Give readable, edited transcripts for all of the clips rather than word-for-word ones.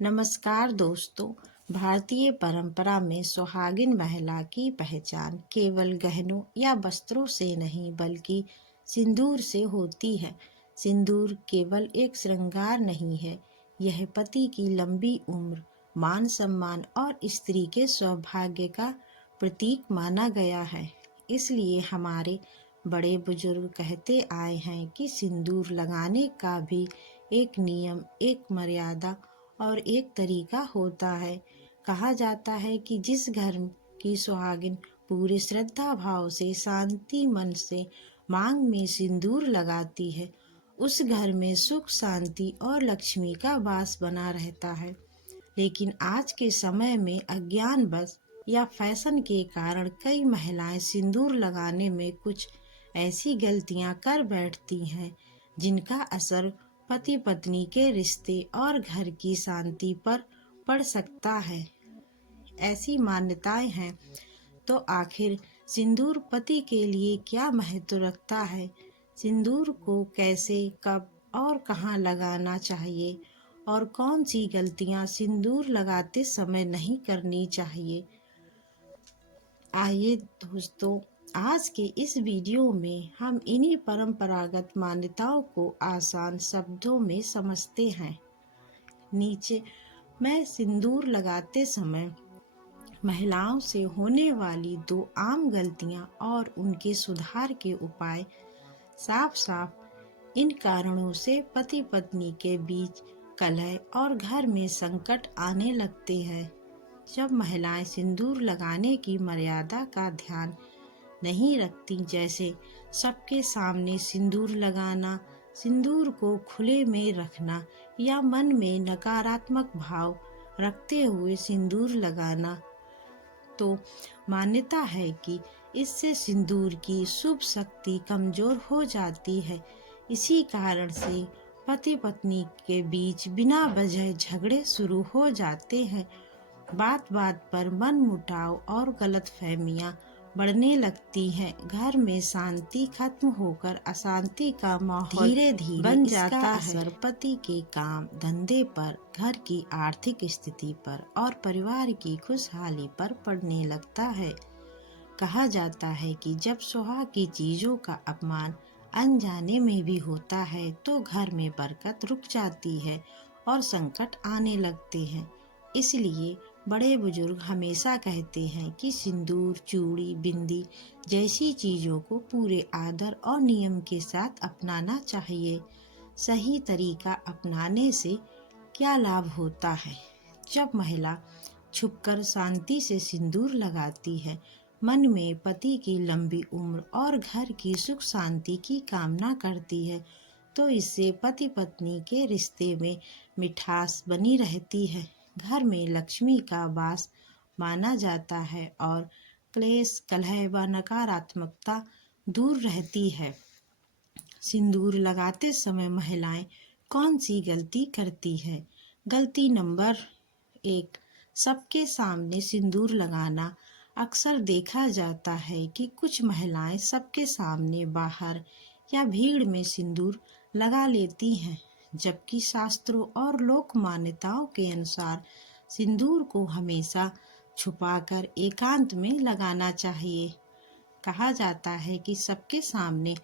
नमस्कार दोस्तों। भारतीय परंपरा में सुहागिन महिला की पहचान केवल गहनों या वस्त्रों से नहीं बल्कि सिंदूर से होती है। सिंदूर केवल एक श्रृंगार नहीं है, यह पति की लंबी उम्र, मान सम्मान और स्त्री के सौभाग्य का प्रतीक माना गया है। इसलिए हमारे बड़े बुजुर्ग कहते आए हैं कि सिंदूर लगाने का भी एक नियम, एक मर्यादा और एक तरीका होता है। कहा जाता है कि जिस घर की सुहागिन पूरे श्रद्धा भाव से शांति मन से मांग में सिंदूर लगाती है, उस घर में सुख शांति और लक्ष्मी का वास बना रहता है। लेकिन आज के समय में अज्ञानवश या फैशन के कारण कई महिलाएं सिंदूर लगाने में कुछ ऐसी गलतियां कर बैठती हैं जिनका असर पति पत्नी के रिश्ते और घर की शांति पर पड़ सकता है। ऐसी मान्यताएं हैं, तो आखिर सिंदूर पति के लिए क्या महत्व रखता है? सिंदूर को कैसे, कब और कहाँ लगाना चाहिए और कौन सी गलतियां सिंदूर लगाते समय नहीं करनी चाहिए? आइए दोस्तों, आज के इस वीडियो में हम इन्हीं परंपरागत मान्यताओं को आसान शब्दों में समझते हैं। नीचे मैं सिंदूर लगाते समय महिलाओं से होने वाली 2 आम गलतियां और उनके सुधार के उपाय साफ साफ इन कारणों से पति पत्नी के बीच कलह और घर में संकट आने लगते हैं। जब महिलाएं सिंदूर लगाने की मर्यादा का ध्यान नहीं रखती, जैसे सबके सामने सिंदूर लगाना, सिंदूर को खुले में रखना या मन में नकारात्मक भाव रखते हुए सिंदूर लगाना, तो मान्यता है कि इससे सिंदूर की शुभ शक्ति कमजोर हो जाती है। इसी कारण से पति पत्नी के बीच बिना वजह झगड़े शुरू हो जाते हैं। बात बात पर मनमुटाव और गलतफहमियां बढ़ने लगती हैं। घर में शांति खत्म होकर अशांति का माहौल धीरे धीरे बन जाता है। असर पति के काम धंधे पर, घर की आर्थिक स्थिति पर और परिवार की खुशहाली पर पड़ने लगता है। कहा जाता है कि जब सुहाग की चीजों का अपमान अनजाने में भी होता है तो घर में बरकत रुक जाती है और संकट आने लगते हैं। इसलिए बड़े बुजुर्ग हमेशा कहते हैं कि सिंदूर, चूड़ी, बिंदी जैसी चीजों को पूरे आदर और नियम के साथ अपनाना चाहिए। सही तरीका अपनाने से क्या लाभ होता है? जब महिला छुपकर शांति से सिंदूर लगाती है, मन में पति की लंबी उम्र और घर की सुख शांति की कामना करती है, तो इससे पति पत्नी के रिश्ते में मिठास बनी रहती है। घर में लक्ष्मी का वास माना जाता है और क्लेश, कलह व नकारात्मकता दूर रहती है। सिंदूर लगाते समय महिलाएं कौन सी गलती करती है? गलती नंबर 1, सबके सामने सिंदूर लगाना। अक्सर देखा जाता है कि कुछ महिलाएं सबके सामने, बाहर या भीड़ में सिंदूर लगा लेती हैं, जबकि शास्त्रों और लोक मान्यताओं के अनुसार सिंदूर को हमेशा छुपाकर एकांत में लगाना चाहिए। कहा जाता है कि सबके सामने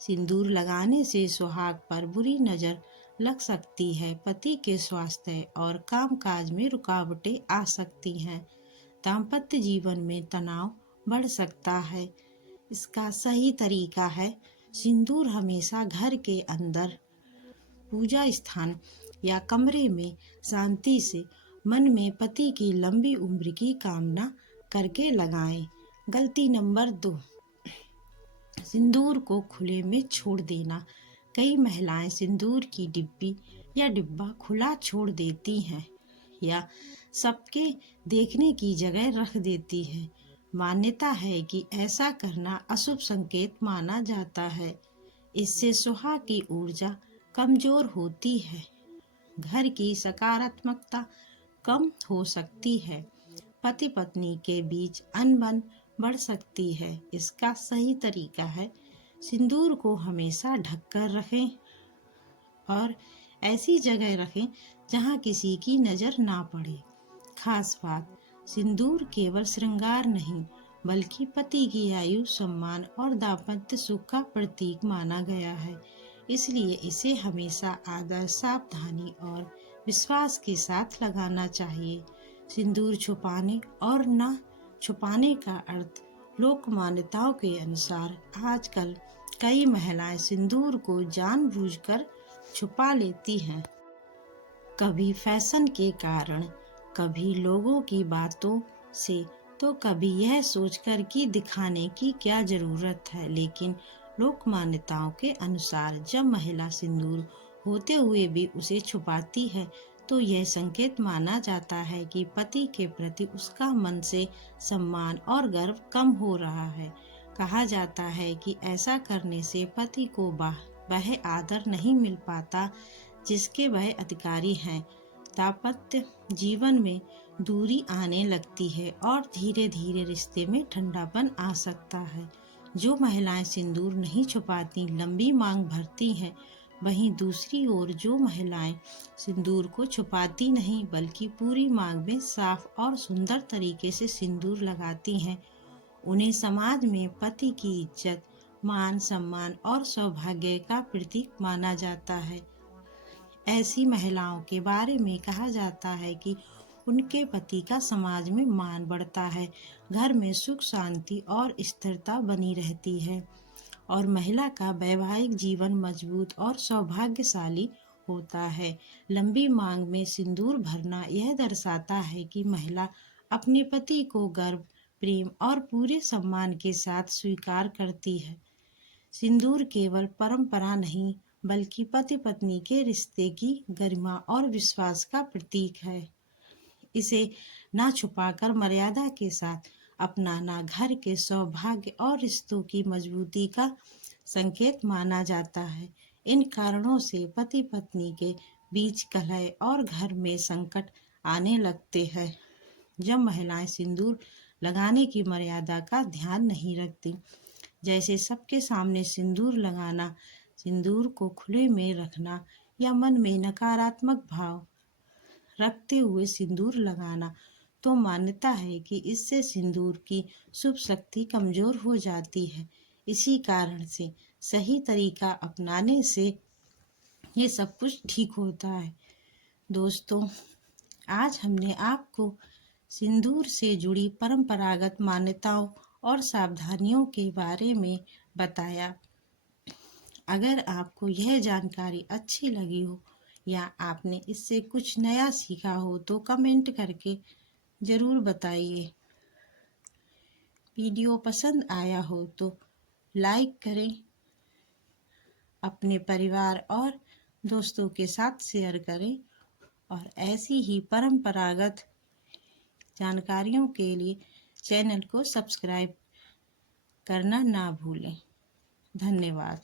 सिंदूर लगाने से सुहाग पर बुरी नजर लग सकती है, पति के स्वास्थ्य और कामकाज में रुकावटें आ सकती हैं, दाम्पत्य जीवन में तनाव बढ़ सकता है। इसका सही तरीका है, सिंदूर हमेशा घर के अंदर, पूजा स्थान या कमरे में शांति से मन में पति की लंबी उम्र की कामना करके लगाएं। गलती नंबर 2, सिंदूर को खुले में छोड़ देना। कई महिलाएं सिंदूर की डिब्बी या डिब्बा खुला छोड़ देती हैं या सबके देखने की जगह रख देती हैं। मान्यता है कि ऐसा करना अशुभ संकेत माना जाता है। इससे सुहाग की ऊर्जा कमजोर होती है, घर की सकारात्मकता कम हो सकती है, पति पत्नी के बीच अनबन बढ़ सकती है। इसका सही तरीका है, सिंदूर को हमेशा ढककर रखें और ऐसी जगह रखें जहां किसी की नज़र ना पड़े। खास बात, सिंदूर केवल श्रृंगार नहीं बल्कि पति की आयु, सम्मान और दाम्पत्य सुख का प्रतीक माना गया है। इसलिए इसे हमेशा आदर, सावधानी और विश्वास के साथ लगाना चाहिए। सिंदूर छुपाने और न छुपाने का अर्थ, लोक मान्यताओं के अनुसार आजकल कई महिलाएं सिंदूर को जानबूझकर छुपा लेती हैं। कभी फैशन के कारण, कभी लोगों की बातों से, तो कभी यह सोचकर कि दिखाने की क्या जरूरत है। लेकिन लोक मान्यताओं के अनुसार जब महिला सिंदूर होते हुए भी उसे छुपाती है तो यह संकेत माना जाता है कि पति के प्रति उसका मन से सम्मान और गर्व कम हो रहा है। कहा जाता है कि ऐसा करने से पति को वह आदर नहीं मिल पाता जिसके वह अधिकारी हैं। दाम्पत्य जीवन में दूरी आने लगती है और धीरे धीरे रिश्ते में ठंडापन आ सकता है। जो महिलाएं सिंदूर नहीं छुपाती लंबी मांग भरती हैं, वहीं दूसरी ओर जो महिलाएं सिंदूर को छुपाती नहीं बल्कि पूरी मांग में साफ और सुंदर तरीके से सिंदूर लगाती हैं, उन्हें समाज में पति की इज्जत, मान सम्मान और सौभाग्य का प्रतीक माना जाता है। ऐसी महिलाओं के बारे में कहा जाता है कि उनके पति का समाज में मान बढ़ता है, घर में सुख शांति और स्थिरता बनी रहती है और महिला का वैवाहिक जीवन मजबूत और सौभाग्यशाली होता है। लंबी मांग में सिंदूर भरना यह दर्शाता है कि महिला अपने पति को गर्व, प्रेम और पूरे सम्मान के साथ स्वीकार करती है। सिंदूर केवल परंपरा नहीं बल्कि पति पत्नी के रिश्ते की गरिमा और विश्वास का प्रतीक है। इसे ना छुपाकर मर्यादा के साथ अपनाना घर के सौभाग्य और रिश्तों की मजबूती का संकेत माना जाता है। इन कारणों से पति पत्नी के बीच कलह और घर में संकट आने लगते हैं जब महिलाएं सिंदूर लगाने की मर्यादा का ध्यान नहीं रखती। जैसे सबके सामने सिंदूर लगाना, सिंदूर को खुले में रखना या मन में नकारात्मक भाव रखते हुए सिंदूर लगाना, तो मान्यता है कि इससे सिंदूर की शुभ शक्ति कमजोर हो जाती है। इसी कारण से सही तरीका अपनाने से ये सब कुछ ठीक होता है। दोस्तों, आज हमने आपको सिंदूर से जुड़ी परंपरागत मान्यताओं और सावधानियों के बारे में बताया। अगर आपको यह जानकारी अच्छी लगी हो या आपने इससे कुछ नया सीखा हो तो कमेंट करके ज़रूर बताइए। वीडियो पसंद आया हो तो लाइक करें, अपने परिवार और दोस्तों के साथ शेयर करें और ऐसी ही परंपरागत जानकारियों के लिए चैनल को सब्सक्राइब करना ना भूलें। धन्यवाद।